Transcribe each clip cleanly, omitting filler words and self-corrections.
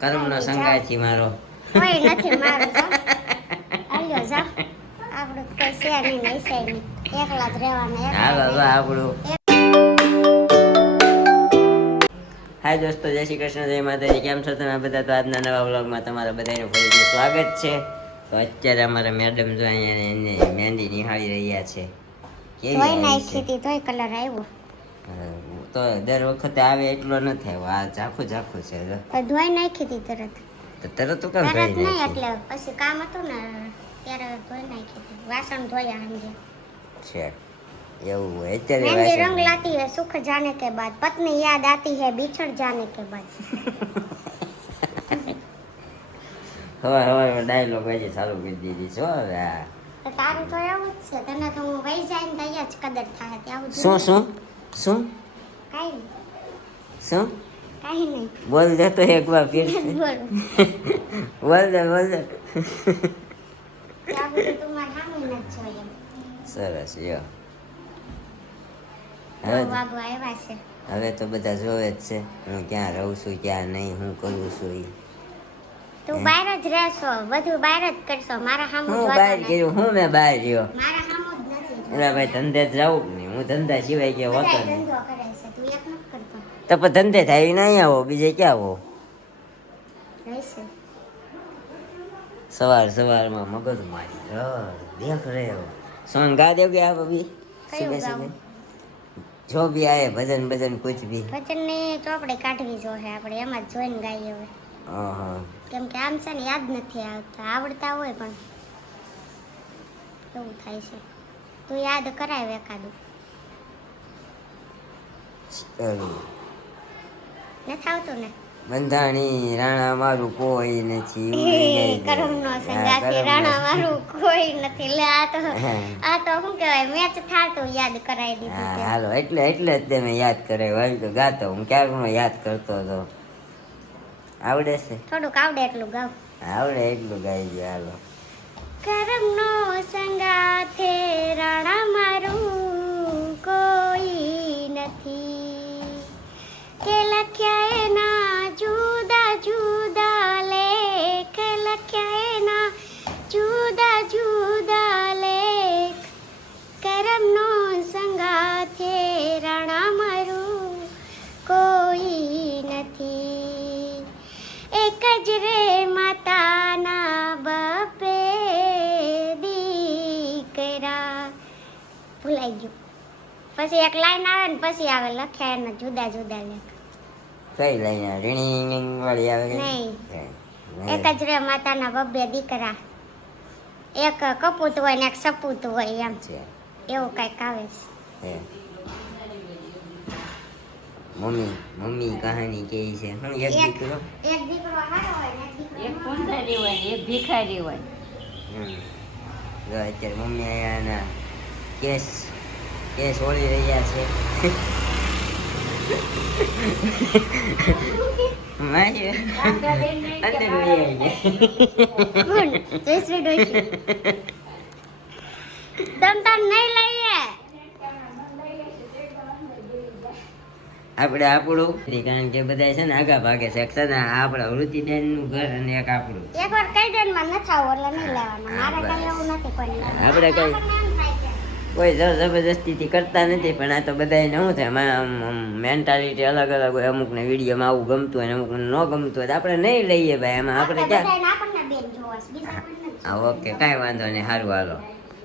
કર્મનો સંગાથી મારો કોઈ નથી મારું તો આલ્યો જા આપણું કોઈ છે નહીં નહીં છે નહીં એકલા જ રહેવાના હાલો તો આપણું હાય દોસ્તો, જય શ્રી કૃષ્ણ, જય માતાજી. કેમ છો તમે બધા? તો આજના નવા વ્લોગમાં તમારા બધાનું ફરીથી સ્વાગત છે. તો અત્યારે અમારા મેડમ જો અહીંયા એને મહેંદી નિહાળી રહ્યા છે. ધોઈ નાખી હતી તોય કલર આવ્યો. તો દર વખતે આવે એટલો ન થાય. આ ઝાખું ઝાખું છે. ધોઈ નાખી હતી તરત. તો તરત તો કેમ તરત કરી નહીં, નાખી? એટલે પછી કામ હતું ને ત્યારે ધોઈ નાખી હતી. વાસણ ધોયા સમજે છે એવું હોય અત્યારે मेहंदी વાસણ रंग लाती है सुख जाने के बाद, पत्नी याद आती है बिछड़ जाने के बाद. હવે હવે ડાયલોગ હજી ચાલુ કરી દીધી છો હવે. આ તો તારું તો એવું જ છે, તને તો હું વહી જાય ને તૈયાર જ કદર થાય ત્યાં શું શું શું કાંઈ શું કાંઈ નહીં બોલ દે તો એક વાર ફીર બોલું બોલ દે બોલ દે. ત્યાં બધું તું મારા સામે નથી જોઈએ. સરસ યો. નવ હવે વાગવા આવ્યા છે. હવે તો બધા જોવે જ છે હું ક્યાં રહું છું ક્યાં નહીં, હું કરું છું ઈ. તું બહાર જ રહેશો, બધું બહાર જ કરશો, મારા સામે હું જોતો બહાર નથી. કર્યું, હું મેં બહાર રહ્યો. મારા સામે જ નથી. એટલે ભાઈ ધંધે જ જાવું જ નહીં. હું ધંધા સિવાય કે હોતો બધાય નહીં. ધંધો કરે છે, તું એક નથી કરતો. તો પણ ધંધે થાય ના આવો, બીજે ક્યાં આવો? રહેશે. સવારમાં મગજ મારી દેખ रहे हो सॉन्ग गा दोगे आप अभी कયું सुबह ગાવું? सुबह जो भी आए भजन भजन कुछ भी? ભજનની ચોપડે કાઢવી જોઈએ આપણે, એમાં જ જોઈને ગાઈએ હવે. हाँ કેમ કે આમ છે ને યાદ નથી આવતા, આવડતા હોય પણ એવું થાય છે. તું યાદ કરાવ એકાદું. चलो નથી આવતું ને? બંધાણી રાણા મારું કોઈ નથી ઉડી ગઈ છે. કરમનો હા, સંગાથી કરમનો રાણા સંગ. મારું કોઈ નથી. લે આ તો હા. શું કહેવાય, મેચ થાતું યાદ કરાવી દીધું હા તે. હાલો એટલે એટલે જ તમે યાદ કરે વાલ તો ગાતો હું ક્યારનો યાદ કરતો હતો. આવડે છે? થોડુંક આવડે એટલું ગાવ. આવડે એટલું ગાઈ ગયો હાલો. કરમનો સંગાથે રાણા મારું કોઈ નથી, કે લખ્યા એના જુદા જુદા લેખ, લખ્યા એના જુદા જુદા લેખ. કરમનો સંગાથે રાણા મારું કોઈ નથી, એક જ રે માતાના બાપે દીકરા. ભૂલાઈ ગયું. પછી એક લાઈન આવે ને પછી આવે લખ્યા એના જુદા જુદા લેખ. કઈ લઈને રીણી વાળી આવે કે? નહીં. નહીં. એક જ રે માતાના બબ્બે દીકરા, એક કપૂત હોય ને એક સપૂત હોય, એમ છે. એવું કઈક આવે છે. હે. મમ્મી કહાની કે છે હું એક દીકરો એક દીકરો હારો હોય ને એક દીકરો એક પૂંજારી હોય ને એક ભિખારી હોય. જો અત્યારે મમ્મી અહીંયાના કેસ ઓળી રહ્યા છે. મારી અંદર લઈ આવી કોણ? જયશ્રી ડોશી. તમ તાર નહીં લઈએ. આપણે આપણું કારણ કે બધા છે ને આગા ભાગે છે આપણા વૃત્તિબેન નું ઘર અને એક આપણું. એકવાર કહી દે ને મને નથી આવું એટલે નહીં લેવાનું. મારે કઈ એવું નથી કોઈ. આપણે કઈ કોઈ જબરજસ્તીથી કરતા નથી, પણ આ તો બધાને શું થાય મેન્ટાલિટી અલગ અલગ હોય. અમુકને વિડીયોમાં આવું ગમતું હોય ને અમુકને ન ગમતું હોય તો આપણે નહીં લઈએ ભાઈ. એમાં આપણે ક્યાં આપણને બેન જોવા છે, બીજા કોઈ નથી. હા ઓકે કાંઈ વાંધો નહીં, સારું હાલો.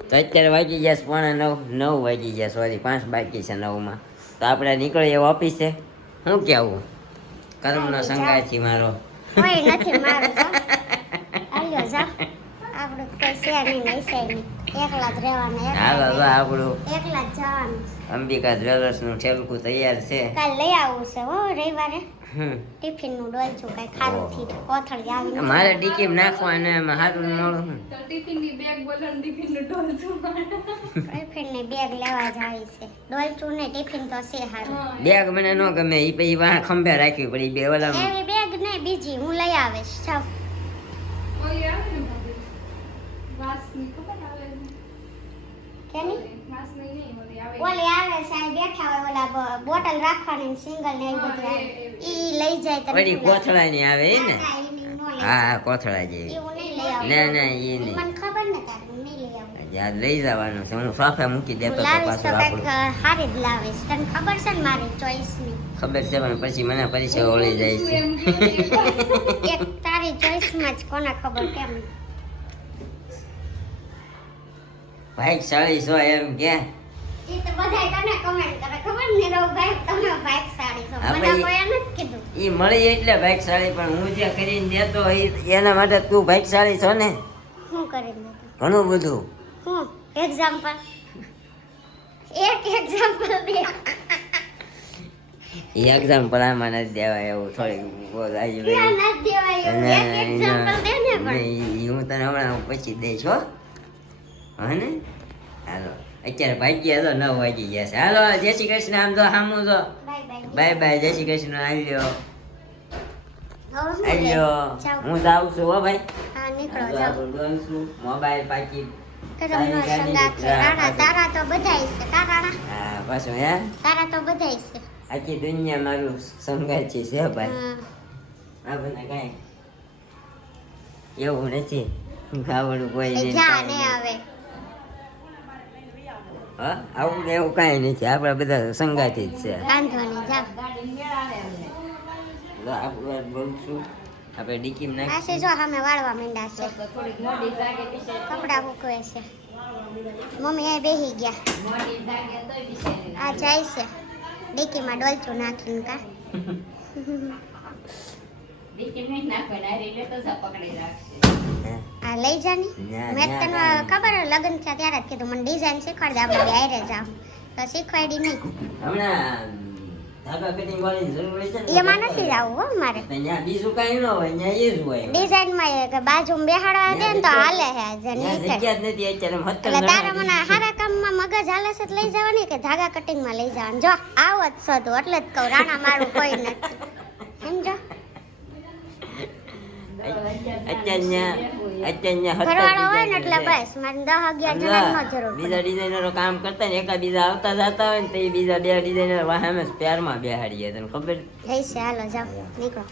તો અત્યારે વાગી ગયા 9:45 વાગી ગયા, સોરી 5 બાકી છે 9માં. તો આપણે નીકળીએ ઓફિસે. શું કહેવું? કર્મનો સંગાથી મારો કોઈ નથી મારું તો આલ્યો જા આપણું કોઈ છે નહીં નહીં છે નહીં એકલા જ રહેવાના. હાલો તો આપણું એકલા જ જવાનું. અંબિકા જ્વેલર્સનું ઠેલકું તૈયાર છે. કાલ લઈ આવું છે હો રવિવારે. હમ. ટિફિનનું ડોલચું કઈ ખારું થી કોથળી આવી મારે ટીકીમ નાખવાનું એમાં સારું મોડું ટિફિનની બેગ લેવા જાવી છે. ડોલચું ને ટિફિન તો છે હારું. બેગ મને ન ગમે એ પછી વાહ ખંભે રાખવી પડી બે ઓલા એવી બેગ નહીં બીજી હું લઈ આવીશ. ચાલ કેની ઓલી આવે સાહેબ બેઠા હોય ઓલા બોટલ રાખવાની સિંગલ ને એવું બધું આવે. ઈ લઈ જાય તમે વળી કોથળાની આવે એ ને ના, ઈ લઈ હા હા કોથળા જેવી એવું નહીં લઈ આવું ના ના એ ઈ નહીં મને ખબર ને તારે હું નહીં લઈ આવું યાદ લઈ જવાનું છે હું સોફે મૂકી દેતો હું તો લાવીશ તો પાછું કંઈક આપણું સારી જ લાવીશ તને ખબર છે ને મારી ચોઈસ ની ખબર છે પણ પછી મને પરિચય ઓળી જાય છે એક તારી ચોઈસ માં જ કોને ખબર કેમ ભાઈ 40 એમ કે એ તો બધાય તને કમેન્ટ કરે ખબર ને રો ભાઈ તમે બાઈક સાડી છો હા, મને ભાઈ. કોઈ નથી કીધું ઈ મળી એટલે ભાગશાળી પણ હું જે કરીને દેતો એના માટે તું ભાગશાળી છો ને શું કરી દીધું ઘણું બધું હું એક્ઝામ્પલ એક એક્ઝામ્પલ દે એ એક્ઝામ્પલ આમાં નથી દેવાય એવું થોડીક બોલ આવી ક્યાં ના દેવાય એવું એક એક્ઝામ્પલ દે ને પણ હું તને હમણાં પછી દઈશ હો હા ને હાલો અત્યારે ભાગ્યા તો 9 વાગી ગયા છે હાલો જય શ્રી કૃષ્ણ આમ તો સામું તો બાય બાય બાય બાય જય શ્રી કૃષ્ણ આવ્યો હવે હું આવ્યો જાઉં. હું જાઉં છું હો ભાઈ હા નીકળો હાલો, જાઓ આપણે ડોલશું મોબાઈલ પાકી કરમનો સંગાત છે રાણા તારા તો બધાય છે કા રાણા હા પાછું હે તારા તો બધાય છે આખી દુનિયા મારું સંગાચી છે ભાઈ હા. આ બધા કાંઈ એવું નથી ખાવાનું કોઈ એ નહીં જા ને આવે હા આવું ને એવું કાંઈ નથી આપણે બધા સંગાથી જ છે વાંધો નહીં જા ગાડી મેળાવે અમને. જો આપણે બોલશું આપણે ડીકીમ પાસે નાખીશું જો સામે વાળવા માંડ્યા છે તો થોડીક મોટી જાગે પીછે કપડા મૂકવે છે મમ્મી અહીં બેહી ગયા મોટી જાગે તોય બિચારી આ જાય છે ડીકીમાં ડોલચું નાખીને કા ડીકી નહીં નાખે ને હારી લેતો જા પકડી રાખશે હે? આ લઈ જાની ના, મેં ના, તને ના. ખબર લગ્ન થયા ત્યારે જ કીધું મને ડિઝાઇન શીખવાડી દે આપણે બે હારે જાવ તો શીખવાડી નહીં હમણાં ધાગા કટિંગ વાળીની જરૂર હોય છે ને એમાં નથી જવું હો મારે તો ત્યાં બીજું કાંઈ ન હોય ત્યાં એ જ હોય ડિઝાઇનમાં એ કે બાજુમાં બેહાડવા દે ને તો હાલે હે જ ત્યાં નીકળે જગ્યા જ નથી અત્યારે એમ 17 એટલે તારે જણા મને હારા કામમાં મગજ હાલે છે તો લઈ જવાની કે ધાગા કટિંગમાં લઈ જવાનું જો આવો જ સતું એટલે જ કહું રાણા મારું કોઈ નથી સમજો ઘરવાળો હોય ને એટલે બસ મારે 10-11 જણાની ન જરૂર બીજા ડિઝાઇનરો કામ કરતા ને એકા બીજા આવતા જતા હોય ને તો એ બીજા 2 ડિઝાઇનર વાહમે પેરમાં બેહાડીએ તને ખબર પડે છે હાલો જાઓ નીકળો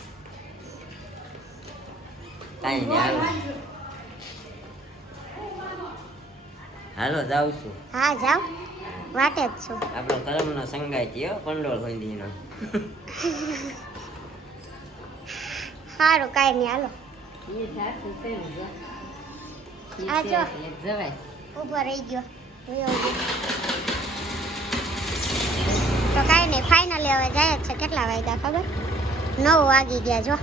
કાંઈ નહીં હાલો હાલો જાઉં છું હા જાઓ વાટે જ છું આપણો કરમનો સંગાઈ થયો કંડોળ ખોંદીનો સારું કાંઈ નહીં હાલો એ જાસુ છે ને જો. ઈ આ છે જો. એટલે જવાય ઊભો રહી ગયો વયો ગયો. તો કાંઈ નહીં ફાઇનલી હવે જાય જ છે કેટલા વાગ્યા ખબર 9 વાગી ગયા જો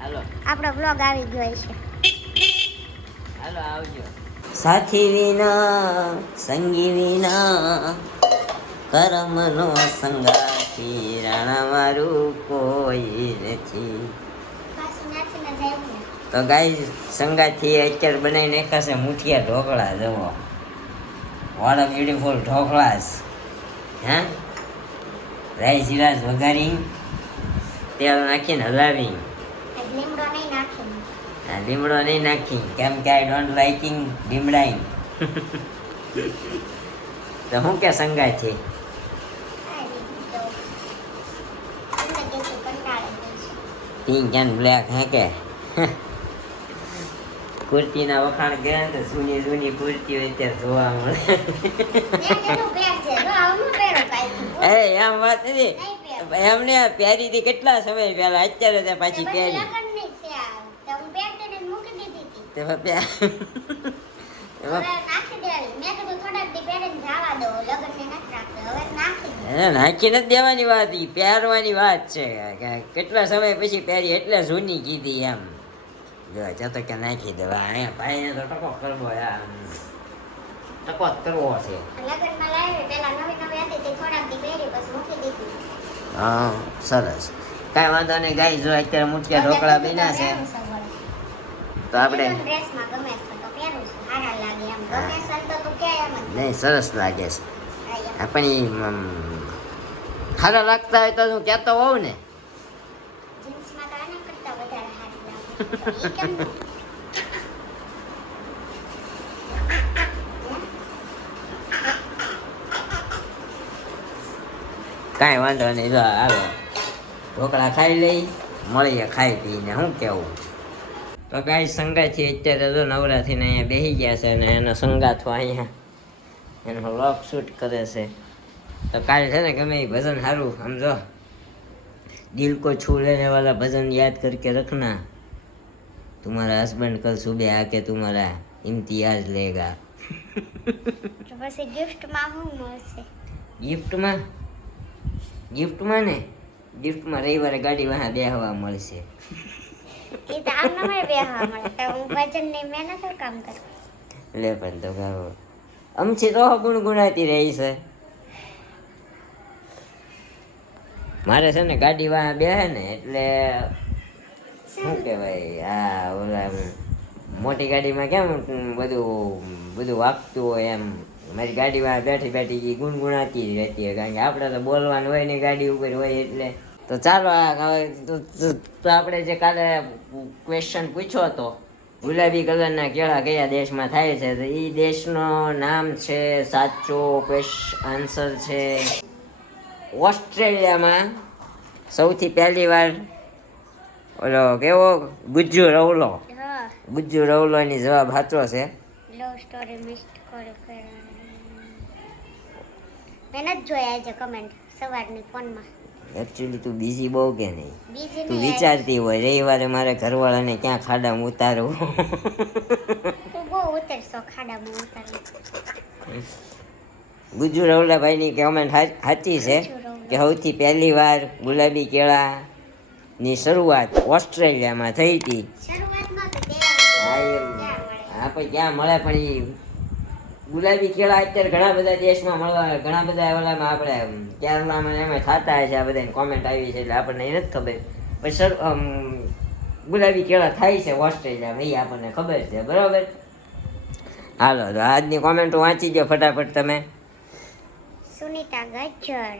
હાલો આપણો બ્લોગ આવી ગયો છે હાલો આવજો સાથી વિના સંગી વિના કરમનો સંગાથી રાણા મારું કોઈ નથી પાછું નાચીને જાય ને તો ગાય સંગાથી અત્યારે બનાવી નાખ્યા છે મુઠિયા ઢોકળા જવો વોટ અ બ્યુટીફુલ ઢોકળાસ હે રાઈસ જીરાસ વઘારી તેલ નાખીને હલાવી લીમડો નહીં નાખીને આ લીમડો નહીં નાખી કેમ કે આઈ ડોન્ટ લાઇકિંગ લીમડાઈ તો હું કે સંગાય છે પિંક એન્ડ બ્લેક હે કે કુર્તીના વખાણ ગયા ને તો જૂની જૂની કુર્તીઓ અત્યારે જોવા મળે એ એમ વાત નથી એમને પહેરી હતી કેટલા સમય પહેલા અત્યારે તે પાછી પહેરી તેમાં નાખી નથી દેવાની વાત ઈ પહેરવાની વાત છે કે કેટલા સમય પછી પહેરી એટલે જૂની કીધી એમ જો જતો કે નાખી દેવા અહીંયા ભાઈને તો ટકો કરવો યાર ટકો જ કરવો છે હા સરસ કાંઈ વાંધો નહીં ગાઈ જો અત્યારે મુઠિયા ઢોકળા બન્યા છે તો આપણે નહીં સરસ લાગે છે આપણી સારા લાગતા હોય તો હું કહેતો હોઉં ને કાંઈ વાંધો નહીં જો હાલો ઢોકળા ખાઈ લઈ મળીએ ખાઈ પીને, શું કેવું? તો કાંઈ સંગાથી અત્યારે તો નવરા થઈને અહીંયા બેસી ગયા છે અને એનો સંગાથો અહીંયા એનો વ્લોગ શૂટ કરે છે. તો કાલે છે ને ગમે એ ભજન સારું સમજો, દિલ કો છू लेने वाला भजन याद करके रखना, तुम्हारा हस्बैंड कल सुबह आके तुम्हारा इम्तियाज लेगा. તો પછી ગિફ્ટમાં શું મળશે? ગિફ્ટમાં ને ગિફ્ટમાં રવિવારે ગાડી વાહા બેહવા મળશે. એ તો આમ નમે બેહવા મળે તો હું ભજનની મહેનત કામ કરું. લે પણ તો ગાવો અમથી તો ગુણગુણાતી રહી છે. મારે છે ને ગાડી વાહા બેહે ને એટલે શું કહેવાય, આ ઓલા મોટી ગાડીમાં કેમ બધું વાગતું હોય એમ મારી ગાડીમાં બેઠી બેઠી ગુણગુણાતી જ રહેતી હોય, કારણ કે આપણે તો બોલવાનું હોય ને ગાડી ઉપર હોય એટલે. તો ચાલો તો આપણે જે કાલે ક્વેશ્ચન પૂછ્યો હતો, ગુલાબી કલરના કેળા કયા દેશમાં થાય છે, તો એ દેશનો નામ છે, સાચો આન્સર છે ઓસ્ટ્રેલિયામાં. સૌથી પહેલી વાર ઓલો કેવો ગુજ્જુ રવલો, હા, ગુજ્જુ રવલોની જવાબ સાચો છે. લવ સ્ટોરી મિસ્ડ કોલ મેં નથી જોયા આજે કમેન્ટ સવારની ફોનમાં. એકચ્યુઅલી તું બીજી બહુ કે નહીં? બીજી તું નહીં, વિચારતી હોય રવિવારે મારે ઘરવાળાને ક્યાં ખાડામાં ઉતારવું. તું બહુ ઉતરશો ખાડામાં ઉતારી. ગુજ્જુ રવલાભાઈની કમેન્ટ સાચી છે કે સૌથી પહેલી વાર ગુલાબી કેળાની શરૂઆત ઓસ્ટ્રેલિયામાં થઈ હતી. શરૂઆતમાં તો હા પણ ક્યાં મળે, પણ એ ગુલાબી કેળા અત્યારે ઘણા બધા દેશમાં મળવા, ઘણા બધા ઓલામાં આપણે કેરલામાં એમાં થતા હોય છે. આ બધાની કોમેન્ટ આવી છે એટલે આપણને એ નથી ખબર, પણ ગુલાબી કેળા થાય છે ઓસ્ટ્રેલિયામાં, એ આપણને ખબર છે. બરાબર, હાલો તો આજની કોમેન્ટો વાંચી ગયો ફટાફટ તમે. સુનિતા ગજ્જર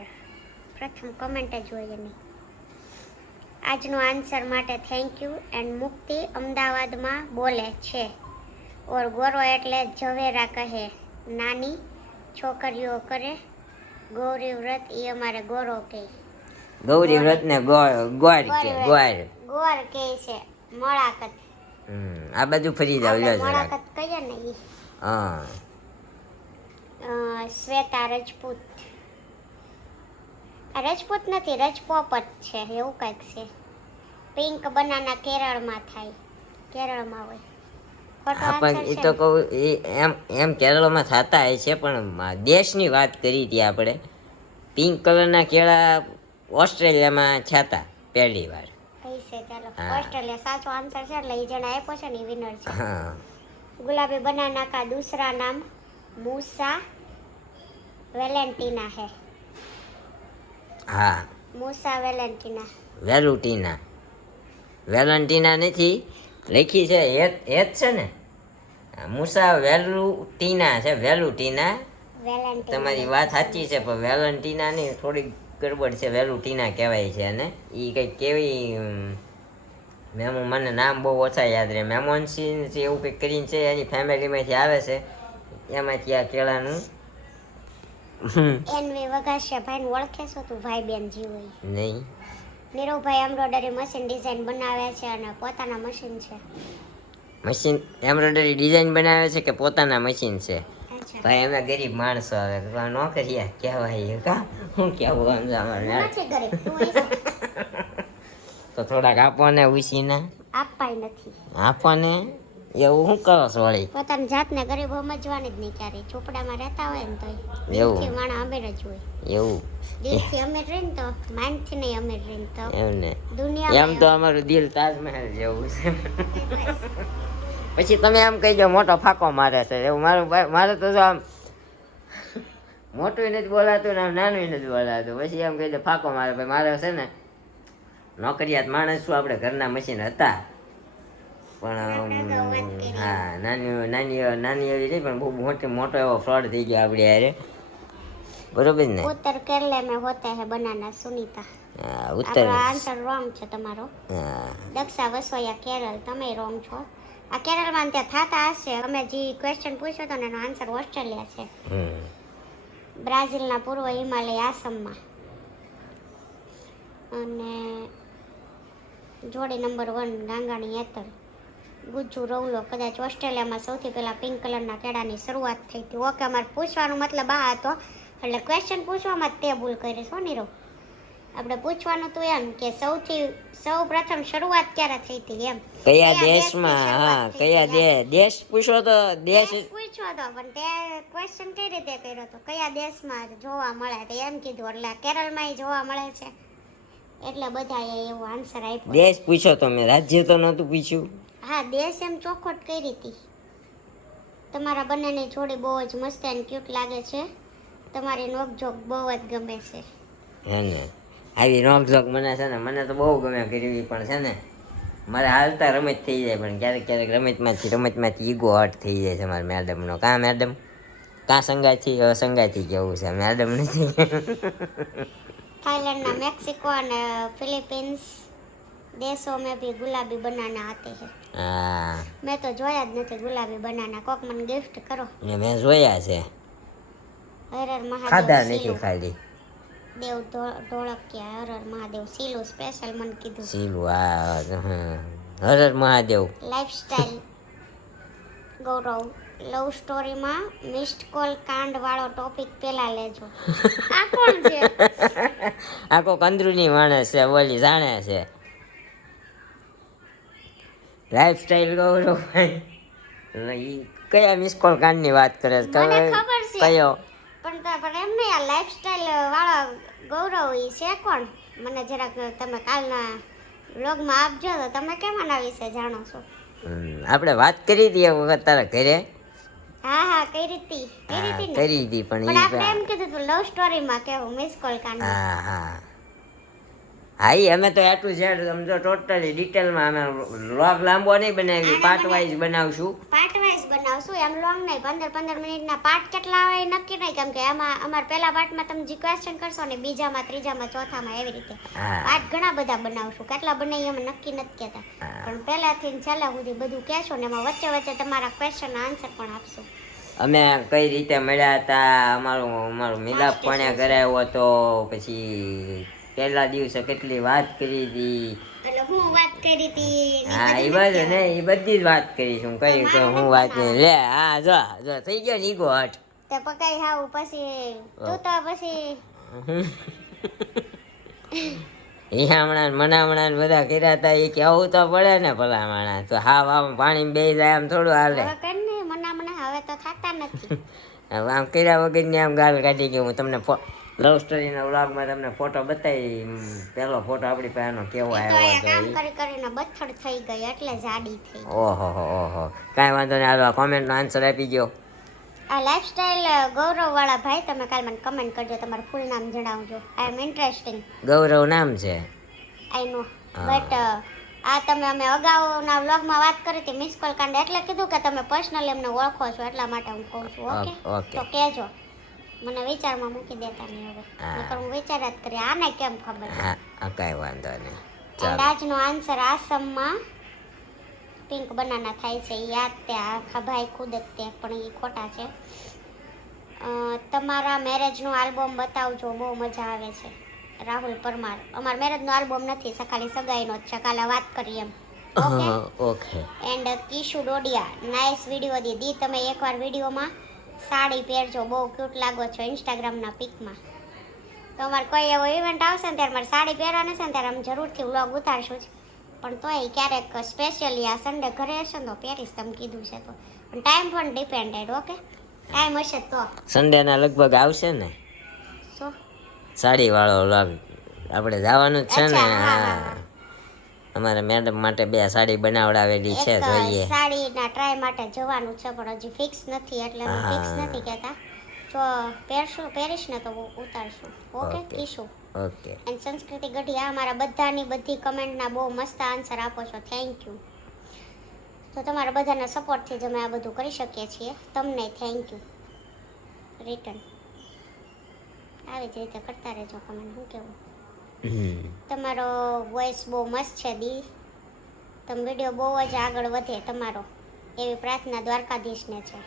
પ્રથમ કમેન્ટ જ હોય એની. આજનો આન્સર માટે થેન્ક યુ. એન્ડ મુક્તિ અમદાવાદમાં બોલે છે ઓર ગોરો એટલે ઝવેરા કહે, નાની છોકરીઓ કરે ગૌરી વ્રત, એ અમારે ગોરો કહે. ગૌરી વ્રત ને ગોળ કે ગોળ ગોર કહે છે મળાકત. આ બાજુ ફરી જાવ લ્યો જરા. મળાકત કહીએ ને એ. હા, શ્વેતા રજપૂત. રજપૂત નથી, રજપોપટ છે એવું કંઈક છે. પિંક બનાના કેરળમાં થાય, કેરળમાં હોય. ખોટો પણ answer એ છે તો ને? કહું એમ કેરળમાં થતા હોય છે, પણ દેશની વાત કરી હતી આપણે. પિંક કલરના કેળા ઓસ્ટ્રેલિયામાં થતા પહેલી વાર. કઈ છે ચાલો. હા. ઓસ્ટ્રેલિયા સાચો આન્સર છે એટલે એ જણા આપ્યો છે ને એ વિનર છે. હા, गुलाबी बनाना का दूसरा नाम मूसा वेलेंटीना है. હા, मूसा वेलेंटीना. વેલેન્ટીના નથી લખી છે, એ જ છે ને. મુસા વેલુટીના છે, વેલુટીના. વેલેન્ટીના. તમારી વાત સાચી છે, પણ વેલેન્ટીના ની થોડીક ગડબડ છે, વેલુટીના કહેવાય છે. અને એ કંઈક કેવી મને નામ બહુ ઓછા યાદ રહે. મેમોન્સીન એવું કંઈક કરીને છે, એની ફેમિલીમાંથી આવે છે, એમાંથી આ કેળાનું. એનવી વગાસિયા ભાઈને ઓળખે છો તું? ભાઈ બેન જીવ નહીં. નીરવભાઈ એમ્બ્રોઇડરી મશીન ડિઝાઇન બનાવે છે અને પોતાના મશીન છે. મશીન એમ્બ્રોઇડરી ડિઝાઇન બનાવે છે કે પોતાના મશીન છે? અચ્છા. ભાઈ અમે ગરીબ માણસો આવે નોકરિયા કહેવાય કા શું કહેવું આમ અમારે નથી ગરીબ તું હશે. તો થોડાક આપો ને ઉછીને આપવાય નથી. આપો ને એવું શું કરો છો વળી? પોતાની જાતને ગરીબ સમજવાની જ નહીં ક્યારેય. ઝૂંપડામાં રહેતા હોય ને તોય એવું. દિલથી માણસ અમીર જ હોય. એવું દિલથી અમીર રહીને તો માઇન્ડથી નહીં અમીર રહીને તો એમ ને દુનિયામાં એમ તો અમારું દિલ તાજમહેલ જેવું છે. પછી તમે એમ કહી દો મોટો ફાંકો મારે છે એવું. મારે તો જો આમ મોટું નથી બોલાતું ને આમ નાનું નથી બોલાતું. પછી એમ કહી દો ફાંકો મારે. ભાઈ મારે છે ને નોકરિયાત માણસ શું, આપણે ઘરના મશીન હતા પણ હા નાની એવી નહીં, પણ બહુ મોટો એવો ફ્રોડ થઈ ગયો આપણે યારે. બરોબર ને? ઉત્તર કેરલે में होता है बनाना. सुनीता. હા, ઉત્તર. આપણો આન્સર રોંગ છે તમારો. હા, દક્ષા વસોયા કેરળ. તમે રોંગ છો. આ કેરળમાં ત્યાં થતા હશે. અમે જે ક્વેશ્ચન પૂછ્યો હતો ને એનો આન્સર ઓસ્ટ્રેલિયા છે. બ્રાઝિલના પૂર્વ હિમાલય આસામમાં. અને જોડી નંબર 1 ગાંગાણી હેતલ ગુજ્જુ રવલો કદાચ ઓસ્ટ્રેલિયામાં સૌથી પહેલાં પિંક કલરના કેળાની શરૂઆત થઈ હતી. ઓકે, અમારે પૂછવાનો મતલબ આ હતો, એટલે ક્વેશ્ચન પૂછવામાં જ તે ભૂલ કરી છો નીરવ. આપણે પૂછવાનું હતું એમ કે સૌ પ્રથમ શરૂઆત ક્યારે થઈ હતી એમ. કયા દેશમાં? હા, કયા દેશ પૂછો તો દેશ પૂછ્યો તો, પણ તે ક્વેશ્ચન કઈ રીતે કર્યો હતો, કયા દેશમાં જોવા મળે તો એમ કીધું, એટલે કેરળમાં જોવા મળે છે, એટલે બધાએ એવો આન્સર આપ્યો. દેશ પૂછો તો મેં રાજ્ય તો નહોતું પૂછ્યું. હા, દેશ એમ ચોખવટ કરી હતી. તમારા બંનેની જોડી બહુ જ મસ્ત અને ક્યુટ લાગે છે. તમારી નોકઝોક બહુ જ ગમે છે. હે ને, આવી નોકઝોક મને છે ને, મને તો બહુ ગમે કરવી, પણ છે ને મારે હાલતા રમત થઈ જાય, પણ ક્યારેક ક્યારેક રમતમાંથી ઈગો હર્ટ થઈ જાય છે મારા મેડમનો. કાં મેડમ? કાં સંગાથી કેવું છે, મેડમ નથી. થાઈલેન્ડના મેક્સિકો અને ફિલિપિન્સ દેશો મેં ભી ગુલાબી બનાના આતે હે. હા, મેં તો જોયા જ નથી ગુલાબી બનાના. કોક મને ગિફ્ટ કરો. ને મેં જોયા છે, હર હર મહાદેવ. ખાધા નથી સીલું. ખાલી. દેવ ઢોળકિયા હર હર મહાદેવ સીલું સ્પેશિયલ મને કીધું. સીલું, હા, હર હર મહાદેવ. લાઈફસ્ટાઈલ ગૌરવ લવ સ્ટોરીમાં મિસ્ડ કોલ કાંડ વાળો ટોપિક પેલા લેજો. આ કોણ છે? આ કોક અંદરૂની માણસ છે, બોલી જાણે છે. લાઈફસ્ટાઈલ ગૌરવ કયા મિસ કોલ કાંડની વાત કરે છે? મને ખબર છે. કયો? પણ એમ નહીં, આ લાઈફસ્ટાઈલ વાળા ગૌરવ ઈ છે કોણ? મને જરાક તમે કાલના વ્લોગમાં આપજો તો તમે કેમ આના વિશે જાણો છો? આપણે વાત કરી હતી એક વખત તારા ઘરે. હા, કઈ રીતે કરી હતી, પણ આપણે એમ કીધું તું લવ સ્ટોરીમાં કેવું મિસ કોલ કાંડ. હા, અમે તો એટલું છે, સમજો ટોટલી ડિટેલમાં અમે વ્લોગ લાંબો નહીં બનાવી, પાર્ટ વાઇઝ બનાવશું. પાર્ટ વાઇઝ બનાવશું, એમ લોંગ નહીં. 15 મિનિટના પાર્ટ કેટલા આવે એ નક્કી નહીં, કેમ કે એમાં અમારા પહેલા પાર્ટમાં તમે જે ક્વેશ્ચન કરશો ને, બીજામાં, ત્રીજામાં, ચોથામાં એવી રીતે પાર્ટ ઘણા બધા બનાવશું. કેટલા બનાવીએ અમે નક્કી નથી કહેતા, પણ પહેલાથી છેલ્લા સુધી બધું કહેશો ને એમાં વચ્ચે વચ્ચે તમારા ક્વેશ્ચનના આન્સર પણ આપશું. અમે કઈ રીતે મળ્યા હતા, અમારું મિલાપ પણ કરાયો હતો, પછી પહેલા દિવસે કેટલી વાત કરી હતી, એટલે હું વાત કરી હતી. હા, એ બધું ને, એ બધી જ વાત કરીશું. કઈ હું વાત નહીં લે. હા, જો થઈ ગયો ને ઈગો હટ. તે પકાઈ હાવ પછી તું તો પછી હમણાં બધા કર્યા હતા, એ કેવું તો પડે ને ભલા માણસ. તો હા, પાણી બે જાય આમ થોડું હાલે. હવે કર ને મના હવે તો થતા નથી. હવે આમ કર્યા વગર ની આમ ગાલ કાઢી ગઈ. હું તમને લવ સ્ટોરીના વ્લોગમાં તમને ફોટો બતાવી, પહેલો ફોટો આપણી પાસેનો કેવો આવ્યો કામ કરી કરીને બથડ થઈ ગઈ એટલે જાડી થઈ. ઓહો, કાંઈ વાંધો નહીં. હાલો, કોમેન્ટનો આન્સર આપી ગયો. આ લાઈફસ્ટાઈલ ગૌરવ વાળા ભાઈ, તમે કાલ મને કમેન્ટ કરજો, તમારું ફૂલ નામ જણાવજો. આઈ એમ ઇન્ટરેસ્ટિંગ. ગૌરવ નામ છે, આઈ નો, બટ આ તમે અમે અગાઉના વ્લોગમાં વાત કરી હતી મિસ કોલ કાંડ, એટલે કીધું કે તમે પર્સનલી એમને ઓળખો છો, એટલા માટે હું કહું છું. ઓકે, તો કહેજો, મને વિચારમાં મૂકી દેતા નહીં હવે, નકર હું વિચાર જ કરી આને કેમ ખબર. હા, કાંઈ વાંધો નહીં. એન્ડ આજનો આન્સર આસામમાં પિંક બનાના થાય છે, યાદ તે આખા ભાઈ ખુદ જ તે, પણ એ ખોટા છે. તમારા મેરેજનું આલ્બમ બતાવજો, બહુ મજા આવે છે. રાહુલ પરમાર. અમારા મેરેજનો આલ્બમ નથી, ખાલી સગાઈનો જ છે, કાલે વાત કરી એમ. Okay. And Kishu Dodiya, nice video દીદી, તમે એકવાર વિડીયોમાં સાડી પહેરજો, બહુ ક્યુટ લાગો છો ઇન્સ્ટાગ્રામના પિકમાં. તો અમારે કોઈ એવો ઇવેન્ટ આવશે ને ત્યારે મારે સાડી પહેરવાની છે ને ત્યારે અમે જરૂરથી વ્લોગ ઉતારશું જ, પણ તોય ક્યારેક સ્પેશિયલી આ સન્ડે ઘરે હશે ને તો પહેરીશ, તમે કીધું છે તો. પણ ટાઈમ પણ ડિપેન્ડેડ. ઓકે, ટાઈમ હશે તો સન્ડેના લગભગ આવશે ને શું સાડી વાળો વ્લોગ. આપણે જવાનું જ છે ને. હા, અમારે મેડમ માટે 2 સાડી બનાવડાવેલી છે, જોઈએ. સાડીના ટ્રાય માટે જવાનું છે, પણ હજી ફિક્સ નથી, એટલે હું ફિક્સ નથી કહેતા. જો પહેરીશ ને તો ઉતારશું. ઓકે કીશું. ઓકે. એન્ડ સંસ્કૃતિ ગઢિયા, અમારા બધાની બધી કમેન્ટના બહુ મસ્ત આન્સર આપો છો, થેન્ક યુ. તો તમારા બધાના સપોર્ટથી જ અમે આ બધું કરી શકીએ છીએ. તમને થેન્ક યુ રિટર્ન. આવી જ રીતે કરતા રહેજો કમેન્ટ. શું કેવું? તમારો વોઇસ બહુ મસ્ત છે દી, તમે વિડીયો બહુ જ આગળ વધે તમારો, એવી પ્રાર્થના દ્વારકાધીશને છે.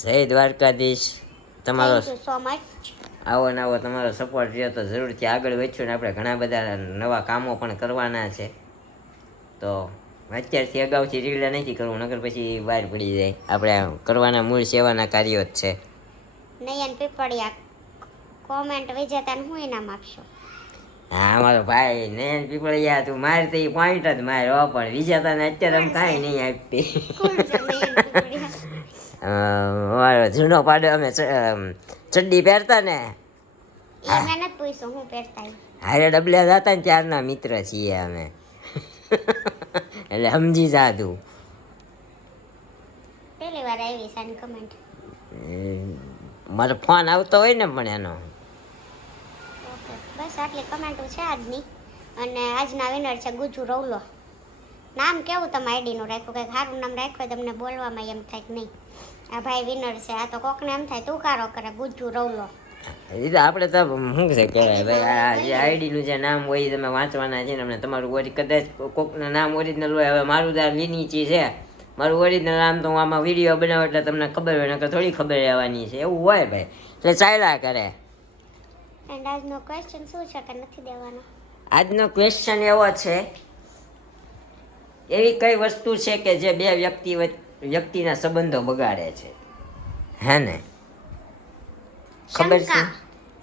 જય દ્વારકાધીશ. તમારો થેન્ક યુ સો મચ. આવો ને આવો તમારો સપોર્ટ રહ્યો તો જરૂરથી આગળ વધશું ને આપણે ઘણા બધા નવા કામો પણ કરવાના છે. તો અત્યારથી અગાઉથી રીલા નથી કરવું, નકર પછી બહાર પડી જાય. આપણે કરવાના મૂળ સેવાના કાર્યો જ છે. નયન પીપળિયા કોમેન્ટ વિજેતાને હું ઇનામ આપશો? હા મારો ભાઈ નયન પીપળિયા, તું મારે તો એ પોઈન્ટ જ મારે હો, પણ વિજેતાને અત્યારે આમ કાંઈ નહીં આપતી. કોણ છે નયન પીપળિયા? અમારો જૂનો પાડો અમે ચડ્ડી પહેરતા ને, એ મેં નથી પૂછ્યું હું પહેરતા ઈ. હારે ડબલે જતા ને ત્યારના મિત્ર છીએ અમે. એટલે સમજી જા તું. પહેલી વાર આવી છે આની કમેન્ટ. મારો ફોન આવતો હોય ને પણ એનો. ઓકે બસ આટલી કમેન્ટો છે આજની. અને આજના વિનર છે ગુજુ રવલો. નામ કેવું તમે આઈડીનું રાખ્યું? કંઈક સારું નામ રાખ્યું હોય તમને બોલવામાં એમ થાય કે નહીં આ ભાઈ વિનર છે. આ તો કોકને એમ થાય તુકારો કરે ગુજુ રવલો. એ તો આપણે તો શું છે કહેવાય ભાઈ, આ જે આઈડીનું જે નામ હોય એ તમે વાંચવાના છે ને. અમને તમારું કદાચ કોકનું નામ ઓરિજિનલ હોય. હવે મારું તો લીનીચી છે, મારું ઓરિજિનલ નામ તો હું આમાં વિડીયો બનાવું એટલે તમને ખબર હોય, નકર થોડી ખબર રહેવાની છે. એવું હોય ભાઈ, એટલે ચાલ્યા કરે. એન્ડ આજનો ક્વેશ્ચન શું છે કે નથી દેવાનો? આજનો ક્વેશ્ચન એવો છે, એવી કઈ વસ્તુ છે કે જે બે વ્યક્તિના સંબંધો બગાડે છે? હે ને? ખબર છે?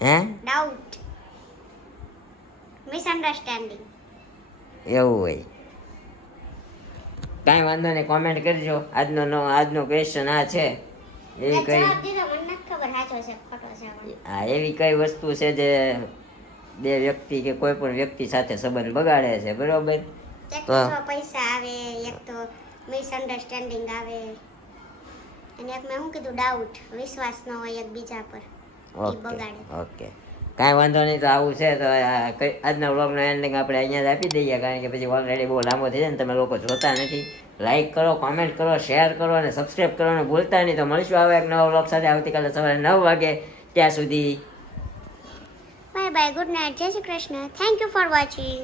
હે? Doubt, misunderstanding. એવું હોય કાંઈ વાંધો નહીં, કોમેન્ટ કરજો. આજનો ક્વેશ્ચન આ છે. એવી કઈ જવાબ દીધો મને નથી ખબર સાચો છે ખોટો છે. હા, એવી કઈ વસ્તુ છે જે બે વ્યક્તિ કે કોઈ પણ વ્યક્તિ સાથે સંબંધ બગાડે છે, બરોબર? એક તો પૈસા આવે, એક તો મિસઅન્ડરસ્ટેન્ડિંગ આવે, અને એક મેં શું કીધું ડાઉટ, વિશ્વાસ ન હોય એકબીજા પર, એ બગાડે. ઓકે, કાંઈ વાંધો નહીં. તો આવું છે તો આજના વ્લોગનો એન્ડિંગ આપણે અહીંયા જ આપી દઈએ, કારણ કે પછી ઓલરેડી બહુ લાંબો થઈ જાય ને, તમે લોકો જોતા નથી. લાઈક કરો, કોમેન્ટ કરો, શેર કરો અને સબસ્ક્રાઈબ કરવાનું ભૂલતા નહીં. તો મળીશું આવા એક નવા વ્લોગ સાથે આવતીકાલે સવારે 9 વાગે. ત્યાં સુધી બાય બાય, ગુડ નાઇટ, જય Shri Krishna. Thank you for watching.